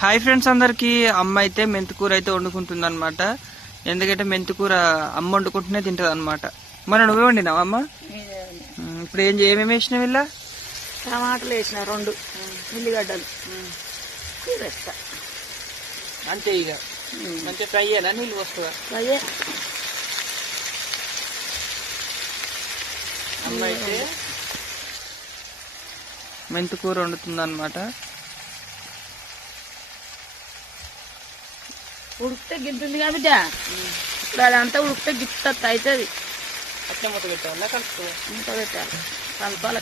Hi friends అందరికి. అమ్మ అయితే మెంతికూర అయితే వండుకుంటుంది అనమాట. ఎందుకంటే మెంతికూర అమ్మ వండుకుంటూనే తింటది అనమాట. మరి నువ్వే వండినావు అమ్మ? ఇప్పుడు ఏమేమి వేసినావు? ఇలా టమాటాలు వేసిన 2 ఉల్లిగడ్డలు వేస్తా అంతే. ఇక మంచిగా ఫ్రై అయ్యాలా? నీళ్ళు వస్తుందా? ఫ్రై. అమ్మ అయితే మెంతికూర వండుతుంది అనమాట. ఉడికితే గిద్దుంది కదా బిడ్డ, ఇప్పుడు అదంతా ఉడికితే గిత్త అవుతుంది. అట్లా మూత పెట్టాలి, కలుపుకో. మూత పెట్టాలి, కలపాలి.